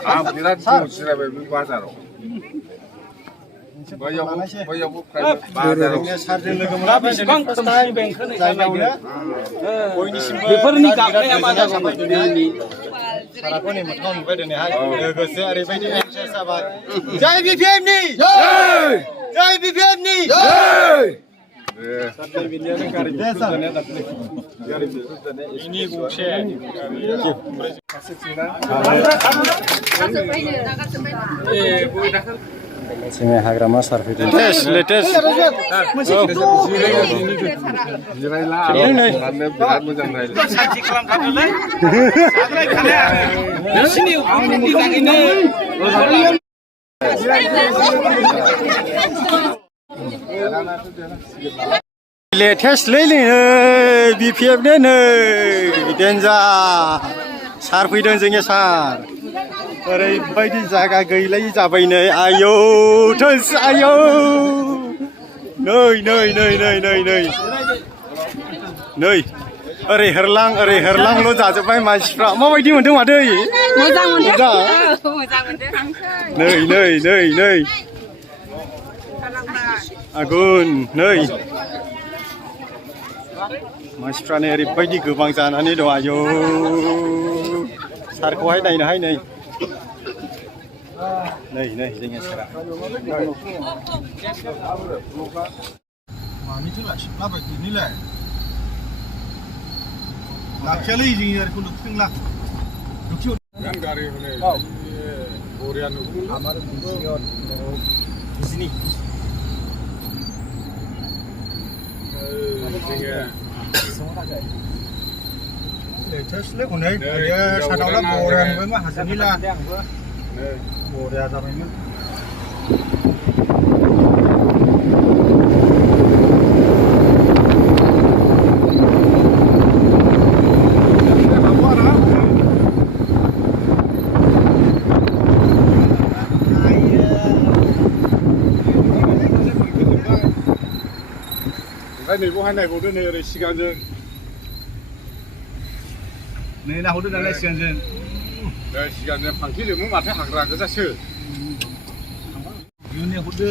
बिराद जिरायबाय बे बाजाराव सारजों लोगो मोना बेसेबां खस्थ'यै बेंखो बयनिसिमबो बेफोरनि गाबनाया मा जाबाय दिनैनि साराखौ नै मोथाव नुबाय दिनैहाय लोगोसे ओरैबायदि एक्सारसाइज जाबाय जय बिपिएफनि जय जय बिपिएफनि जय सारनि बिनियानो गारि दे सार गारि इनि गंसे जोङो हाग्रामा सारफैदों लेटेस्ट जिरायला बिराद मोजां रायलाय सानथि खालामथारनोलै नोंसिनि उखुमनि थाखायनो लेटेस्ट लै बिपिएफ नै डेन्जार सार फैदों जोंनि सार ओरैबायदि जायगा गैलायै जाबाय नै आयौ थोस आयौ नै ओरै हेरलांल' जाजोब्बाय मानसिफ्रा माबायदि मोनदों माथो मोजां मोनदों नै आगुन नै मानसिफ्रानो ओरैबायदि गोबां जानानै दं आयौ सारखौहाय नायनोहाय नै जोंनि सारा मानिथो लाबाय नैलाय लाखियालै जोंनि गारिखौ लुखिदोंला गारि हनै बरिया नुगोन आमार बिजिनि लेटेस्टलै हनै सानावला बरिया नुबायमोन हाजोनिला बरिया जाबायमोन नैबावहाय नायबावदो नै ओरै सिगांजों नै नाहरदो दालाय सिगांजों सिगांजों फांथि लोमो माथो हाग्रा गोजासो इयुन हरदो